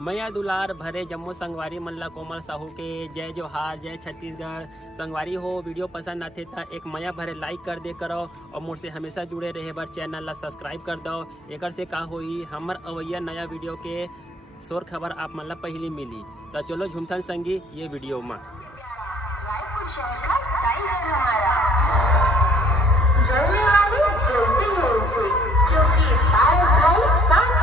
मैया दुलार भरे जम्मू संगवारी मल्ला कोमल साहू के जय जोहार, जय छत्तीसगढ़। संगवारी हो वीडियो पसंद आते तो एक मैया भरे लाइक कर दे करो और मुझसे हमेशा जुड़े रहे बर चैनल ला सब्सक्राइब कर दो। एक से का होई हमर अवैया नया वीडियो के शोर खबर आप मन ला पहली मिली। तो चलो झुमथन संगी ये वीडियो में जलने वाले जलते हैं उनसे, क्योंकि पारस भाई साथ